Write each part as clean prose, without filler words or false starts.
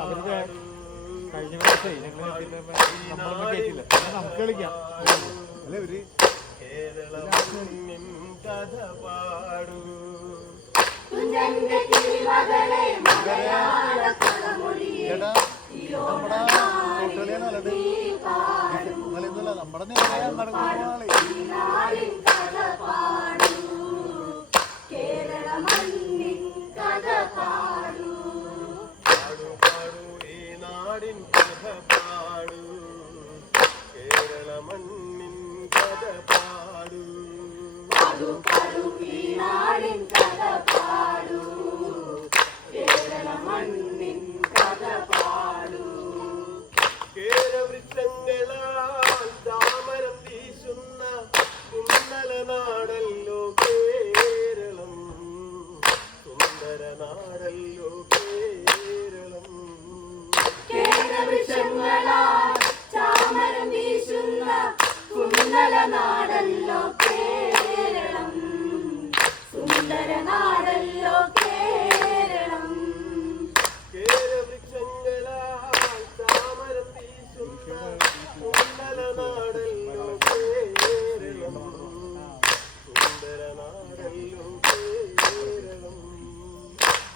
അവരുടെ കഴിഞ്ഞ പ്രാവശ്യം നമ്മളൊന്നും കേട്ടില്ല, നമുക്ക് കളിക്കാം അല്ലേ? ഒരു കഥ പാടൂ നമ്മുടെ നാടിൻ കഥ പാടൂ, കേരള മണ്ണിൻ കഥ പാടൂ, ഈ നാടിൻ കഥ പാടൂ, കേരള മണ്ണിൻ കഥ പാടൂ. കേരവൃക്ഷങ്ങളാൽ താമരം വീശുന്ന കുന്നല നാടല്ലോ കേരളം, സുന്ദര നാടല്ലോ കേരളം. കേരവൃക്ഷങ്ങളാൽ താമരം വീശുന്ന കുന്നല നാടല്ലോ കേരളം, സുന്ദര നാടല്ലോ കേരളം. കേരവൃക്ഷങ്ങളാൽ താമരം വീശുന്ന കുന്നല നാടല്ലോ കേരളം, സുന്ദര നാടല്ലോ കേരളം.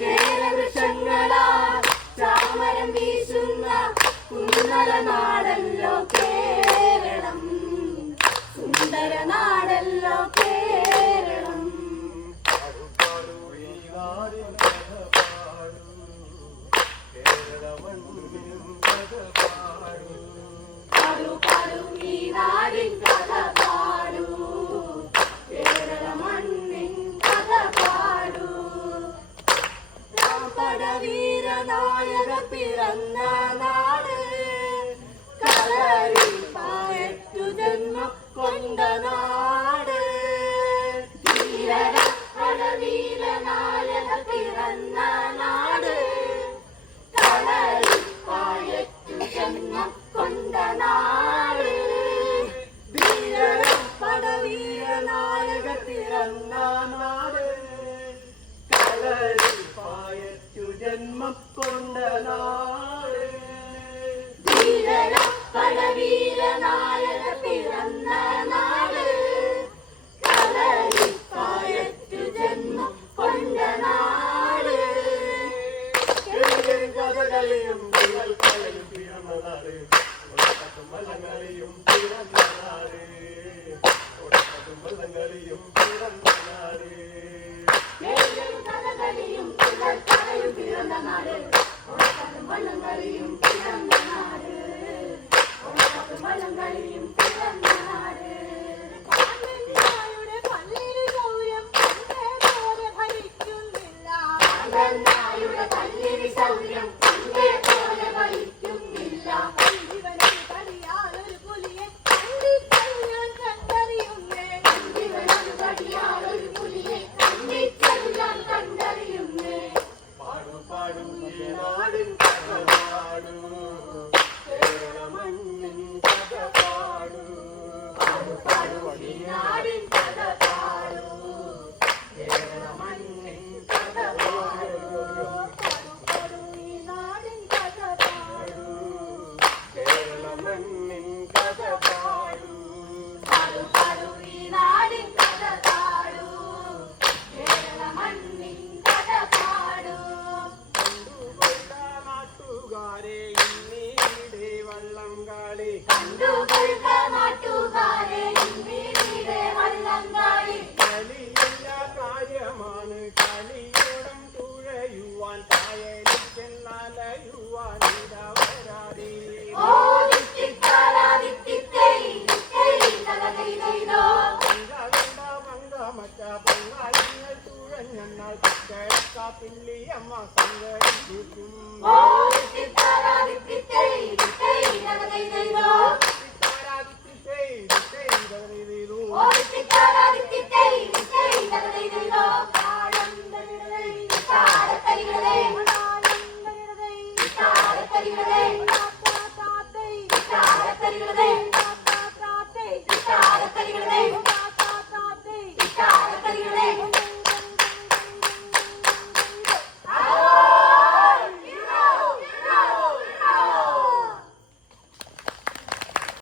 കേരവൃക്ഷങ്ങളാൽ താമരം വീശുന്ന കുന്നല നാടല്ലോ കേരളം, സുന്ദര നാടല്ലോ കേരളം. പാടൂ ഈ നാടിൻ കഥ പാടൂ, കേരള മണ്ണിൻ കഥ പാടൂ, പാടൂ ഈ നാടിൻ കഥ പാടൂ, കേരള മണ്ണിൻ കഥ പാടൂ. വീരനായക പിറന്ന നാട്, കളരിൽ പായറ്റു ജന്മം കൊണ്ട നാട്. വീരനായക പിറന്ന നാട്, കളരിൽ പായറ്റു ജന്മം കൊണ്ട നാട്. വീരനായക പിറന്ന നാട്, കളരിൽ പായറ്റു ജന്മം കൊണ്ട നാട്. വീരനായക പിറന്ന നാട്, കളരിൽ പായറ്റു ജന്മം കൊണ്ട നാട്. കഥകളിയും കളിയും പിറന്ന നാട്, മലകളിയും പിറന്ന നാട്, മലകളിയും പിറന്ന നാട്. കഥകളിയും കളിയും പിറന്ന നാട്, വള്ളംകളിയും പിറന്ന നാട്, വള്ളംകളിയും പിറന്ന നാട്. നായുടെ പല്ലിന് ശൗര്യം പോലെ ഭരിക്കുന്നില്ല, നായുടെ പല്ലിന് ശൗര്യം പോലെ ഭരിക്കുന്നില്ല. ജീവനൊരു കടിയാലൊരു പുലിയെ കണ്ടിച്ചാൽ ഞാൻ കണ്ടറിയുന്നേ, ജീവനൊരു കടിയാലൊരു പുലിയെ കണ്ടിച്ചാൽ ഞാൻ കണ്ടറിയുന്നേ. പാടൂ പാടൂ ഈ നാടിൻ കഥ പാടൂ, കേരള മണ്ണിൻ കഥ പാടൂ, പാടൂ ഈ നാടിൻ കഥ പാടൂ, കേരള മണ്ണിൻ കഥ പാടൂ, പാടൂ ഈ നാടിൻ കഥ പാടൂ, കേരള മണ്ണിൻ കഥ പാടൂ, പാടൂ ഈ നാടിൻ കഥ പാടൂ, കേരള മണ്ണിൻ കഥ പാടൂ. നാട്ടുകാരെ ഇന്നീടെ വള്ളം കളി, കണ്ടുകൊള്ളുക നാട്ടുകാരെ ഇന്നീടെ പിള്ളിയമ്മ സങ്കടിപ്പിക്കും ഓ